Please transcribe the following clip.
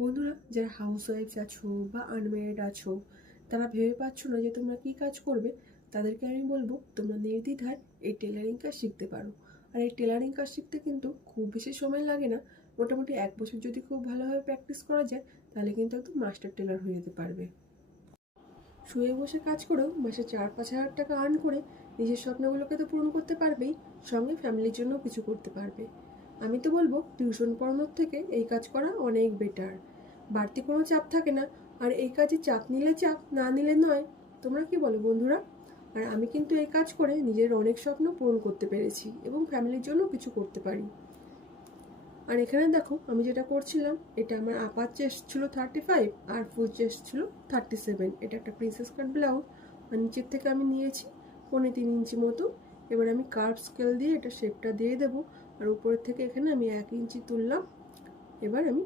বন্ধুরা, যারা হাউসওয়াইফ আছো বা আনম্যারিড আছো, তারা ভেবে পাচ্ছ না যে তোমরা কি কাজ করবে, তাদেরকে আমি বলবো তোমরা নির্দ্বিধায় এই টেলারিং কাজ শিখতে পারো। আর এই টেলারিং কাজ শিখতে কিন্তু খুব বেশি সময় লাগে না। মোটামুটি 1 বছর যদি খুব ভালোভাবে প্র্যাকটিস করা যায়, তাহলে কিন্তু একদম মাস্টার টেলার হয়ে যেতে পারবে। শুয়ে বসে কাজ করেও মাসে 4-5 হাজার টাকা আর্ন করে নিজের স্বপ্নগুলোকে তো পূরণ করতে পারবেই, সঙ্গে ফ্যামিলির জন্য কিছু করতে পারবে। আমি তো বলবো টিউশন পড়ানোর থেকে এই কাজ করা অনেক বেটার। বাড়তি কোনো চাপ থাকে না, আর এই কাজে চাপ নিলে চাপ, না নিলে নয়। তোমরা কি বলো বন্ধুরা? আর আমি কিন্তু এই কাজ করে নিজের অনেক স্বপ্ন পূরণ করতে পেরেছি এবং ফ্যামিলির জন্য কিছু করতে পারি। আর এখানে দেখো আমি যেটা করছিলাম, এটা আমার আপার চেস্ট ছিল 35 আর ফুল চেস্ট ছিল 37। এটা একটা প্রিন্সেস কাট ব্লাউজ, আর নিচের থেকে আমি নিয়েছি 3.25 ইঞ্চি মতো। এবার আমি কার্ভ স্কেল দিয়ে এটা শেপটা দিয়ে দেবো। আর উপরের থেকে এখানে আমি 1 ইঞ্চি তুললাম। এবার আমি